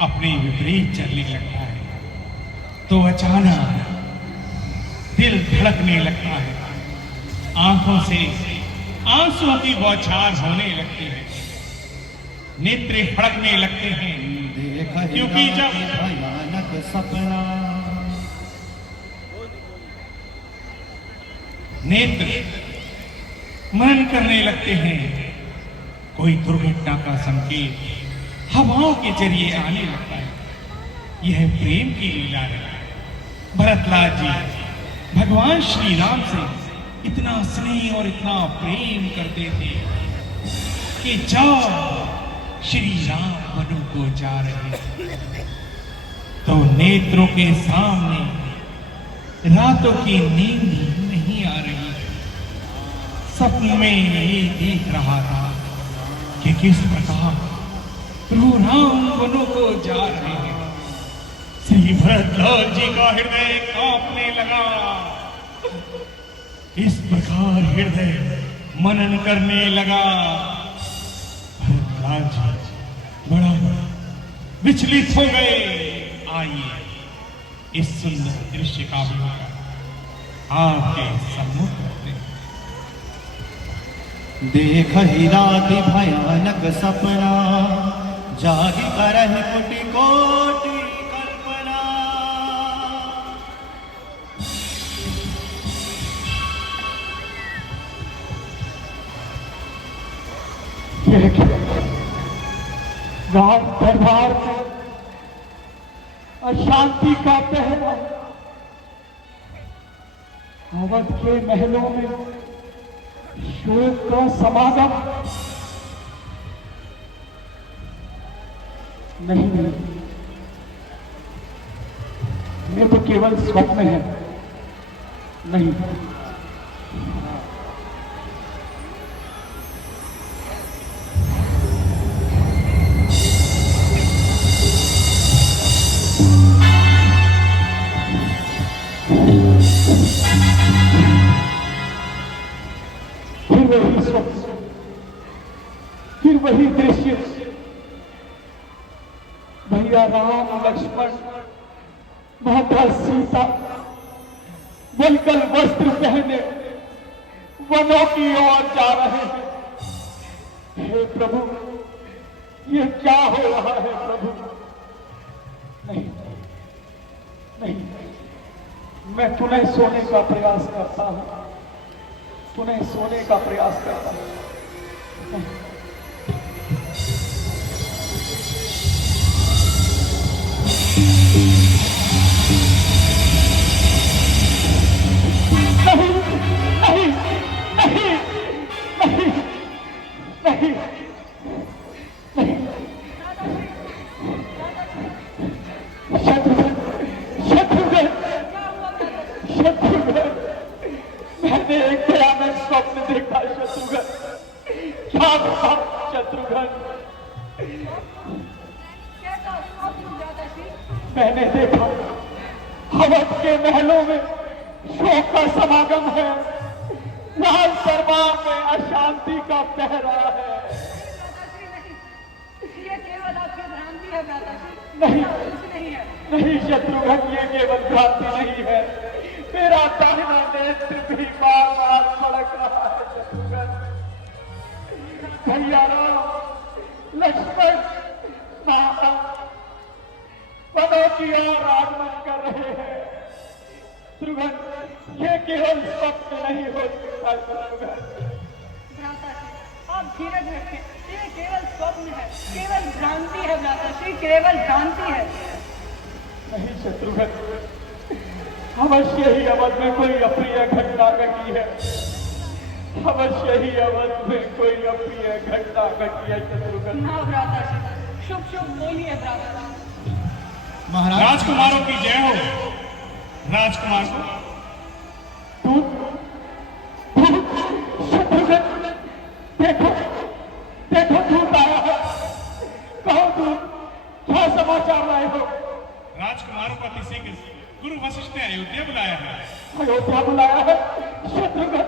अपने विपरीत चलने लगता है तो अचानक दिल धड़कने लगता है, आंखों से आंसुओं की बौछार होने लगती है, नेत्र फड़कने लगते हैं, क्योंकि जब भयानक सपना नेत्र मनन करने लगते हैं, कोई दुर्घटना का संकेत हवाओं के जरिए आने लगता है। यह प्रेम की लीला है। भरतलाल जी भगवान श्री राम से इतना स्नेह और इतना प्रेम करते थे कि जब श्री राम वनों को जा रहे थे तो नेत्रों के सामने रातों की नींद नहीं आ रही। सपने में ये देख रहा था कि किस प्रकार प्रभु राम वनों को जा रहे हैं। श्री भरतलाल जी का हृदय कांपने लगा। इस प्रकार हृदय मनन करने लगा। भरतलाल जी बड़ा विचलित हो गए। आइए इस सुंदर दृश्य का अवलोकन आपके सम्मुख करते हैं। देख ही राति भयानक सपना, जागी करहि कोटि कोटि कल्पना। राज दरबार में अशांति का पहरा, अवध के महलों में शोक का समागम। नहीं, ये तो केवल स्वप्न है। नहीं, फिर वही स्वप्न, फिर वही दृश्य। भैया राम लक्ष्मण माता सीता वलकल वस्त्र पहने वनों की ओर जा रहे हैं। हे प्रभु, ये क्या हो रहा है प्रभु? नहीं नहीं, मैं पुनः सोने का प्रयास करता हूं, पुनः सोने का प्रयास करता हूं। नहीं नहीं नहीं नहीं नहीं नहीं, शत्रुघ्न शत्रुघ्न शत्रुघ्न, मैंने एक भयानक स्वप्न देखा शत्रुघ्न। क्या था शत्रुघ्न? मैंने देखा अवध के महलों में शोक का समागम है, लाल दरबार में अशांति का पहरा है। ये केवल आपकी भ्रांति है माताजी। नहीं नहीं है। नहीं शत्रुघ्न, ये केवल भ्रांति नहीं है। मेरा दाहिना नेत्र भी बार बार फड़क रहा है शत्रुघ्न। भैया राम लक्ष्मण माता वनों की ओर आगमन कर रहे हैं। शत्रुघ्न, ये केवल स्वप्न नहीं हो सकता शत्रुघ्न। भ्राताश्री, आप धीरज रखें। ये केवल स्वप्न है, केवल भ्रांति है भ्राताश्री, केवल भ्रांति है। नहीं शत्रुघ्न, अवश्य ही अवध में कोई अप्रिय घटना घटी है। अवश्य ही अवध में कोई अप्रिय घटना घटी है शत्रुघ्न। ना भ्राताश्री, शुभ शुभ बोलिए भ्राताश्री। महाराज राजकुमारों की जय हो। राजकुमार को शत्रुघ्न, देखो देखो, दूत आया है। कहो दूत, क्या समाचार लाए हो? राजकुमारों को अतिशीघ्र गुरु वशिष्ठ ने अयोध्या बुलाया है। अयोध्या बुलाया है? शत्रुघ्न,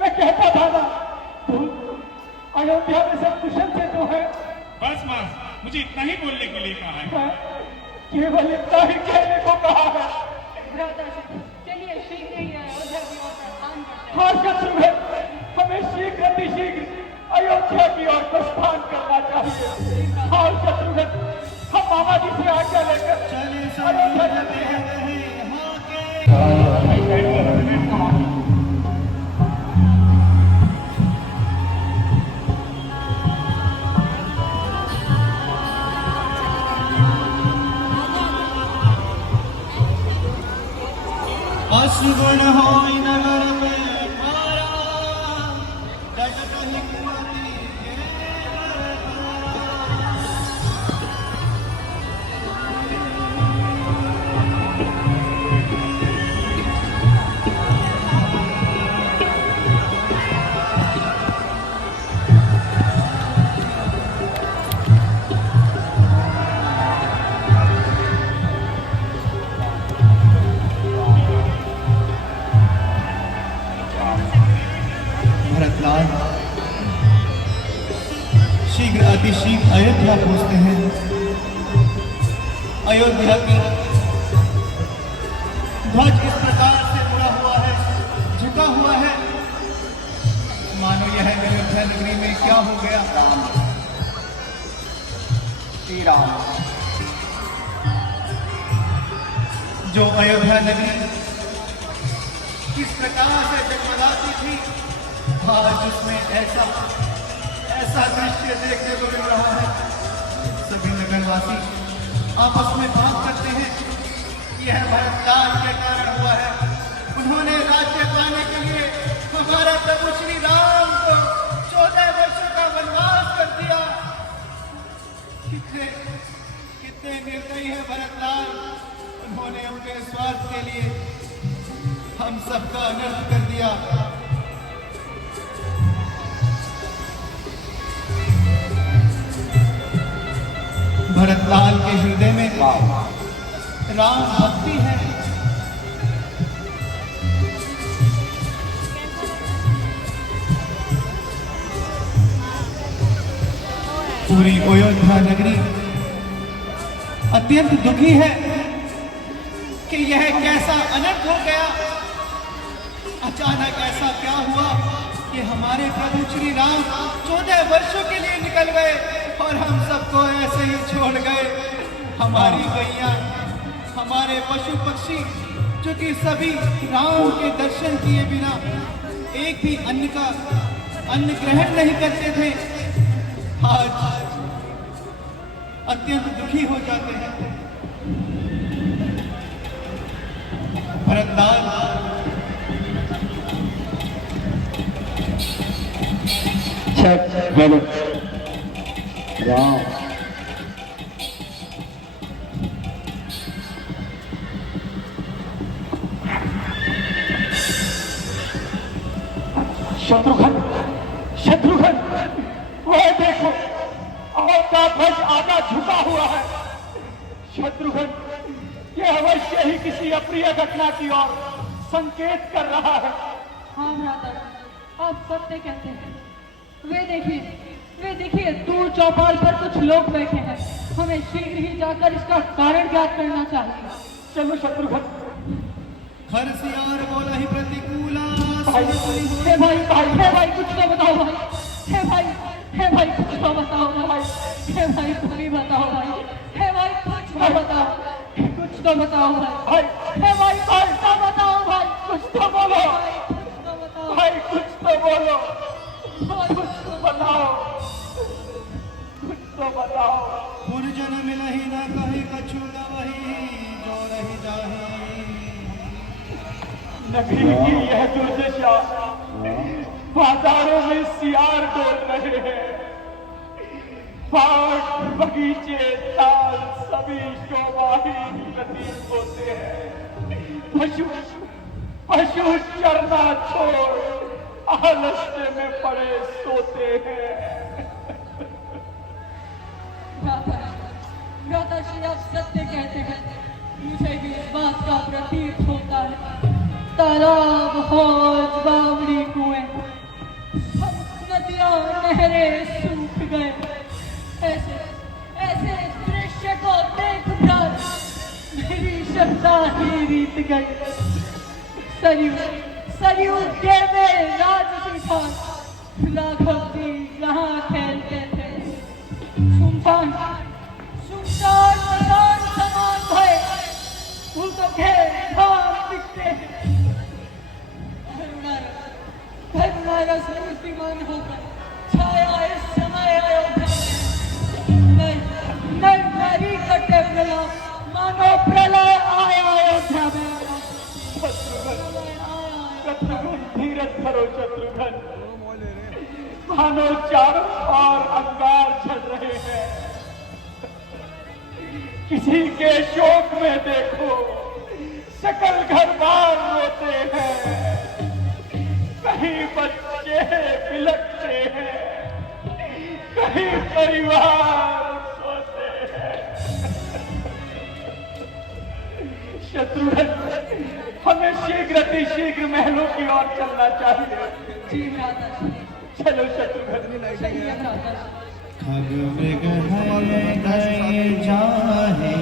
मैं कहता था ना दूत, अयोध्या में सब कुशल से तो है। बस मां मुझे इतना ही बोलने के लिए कहा है। केवल इतना ही कहने को कहा है। भ्राताश्री, चलिए शीघ्र ही अयोध्या की ओर प्रस्थान करते हैं। हाँ शत्रुघ्न, हमें शीघ्र अतिशीघ्र अयोध्या की ओर प्रस्थान करना चाहिए। हाँ शत्रुघ्न, हम मामा जी से आज्ञा लेकर चले अयोध्या चलते हैं। असुगुण होई नगर में मारा, डटत ही कुंवरी भरतलाल शीघ्र अतिशीघ्र अयोध्या पहुंचते हैं। अयोध्या की ध्वज इस प्रकार से मुड़ा हुआ है, झुका हुआ है, मानो यह अयोध्या नगरी में क्या हो गया। श्री राम, जो अयोध्या नगरी किस प्रकार से जगमगाती थी, आज उसमें ऐसा दृश्य देखने को मिल रहा है। सभी नगरवासी आपस में बात करते हैं कि यह भरतलाल के कारण हुआ है। उन्होंने राज्य पाने के लिए हमारे प्रभु श्री राम को 14 वर्षों का वनवास कर दिया। कितने निर्दयी है भरतलाल। उन्होंने अपने स्वार्थ के लिए हम सबका अनर्थ कर दिया। भरतलाल के हृदय में राम भक्ति है। पूरी अयोध्या नगरी अत्यंत दुखी है कि यह कैसा अनर्थ हो गया। अचानक ऐसा क्या हुआ कि हमारे प्रभु श्री राम 14 वर्षों के लिए निकल गए और हम सबको ऐसे ही छोड़ गए। हमारी गैया, हमारे पशु पक्षी जो कि सभी राम के दर्शन किए बिना एक भी अन्न ग्रहण नहीं करते थे, आज अत्यंत दुखी हो जाते हैं। भरतलाल राम शत्रुघ्न, वह देखो, का ध्वज आधा झुका हुआ है। शत्रुघ्न, यह अवश्य ही किसी अप्रिय घटना की ओर संकेत कर रहा है। हाँ भ्राता, आप सत्य कहते हैं। वे देखिए दूर चौपाल पर कुछ लोग बैठे हैं। हमें शीघ्र ही जाकर इसका कारण ज्ञात करना चाहिए। चलो शत्रुघ्न। खरसियार बोला ही प्रतिकूला। हे भाई कुछ तो बताओ भाई। हे भाई कुछ तो बताओ ना भाई। हे भाई तुम ही बताओ भाई। हे भाई कुछ तो बताओ, कुछ तो बताओ भाई। हे भाई तो बताओ भाई, कुछ तो बोलो भाई, कुछ तो बोलो, कुछ तो बताओ, कुछ तो बताओ। पुरजन मिलहि न कहि कछु गवहि, जो रहि जाहि। नगरी की यह दुर्दशा, बाजारों में सियार डोल रहे हैं। बाग बगीचे ताल सभी शोभाहीन प्रतीत होते हैं। पशु चरना छोड़ आलस्य में पड़े सोते हैं। भ्राताश्री, आप सत्य कहते हैं। मुझे भी इस बात का प्रतीत होता है। तालाब, हौज, बावड़ी, कुएं, सब नदियां, नहरें सूख गए। ऐसे सदा ही बीत गई। सरयू सरयू के में राज था, राघव जी कहाँ खेलते थे। सुनसान सुनसान मैदान समान भय, फूल तो खेल धाम दिखते हैं। धर्मरस मूर्तिमान होकर छाया इस समय अयोध्या में। नर नारी कटे प्रलय, मानो प्रलय आया अयोध्या में। शत्रुघ्न धीरज धरो शत्रुघ्न, मानो चारों ओर अंगार छट रहे हैं। किसी के शोक में देखो सकल घर बार रोते हैं, कहीं बच्चे बिलखते हैं, कहीं परिवार सोते हैं। शत्रुघ्न, हमें शीघ्र महलों की ओर चलना चाहिए। जी भ्राता जी, चलो शत्रुघ्न। चलिए भ्राता जी। खग मृग है गए जाहे,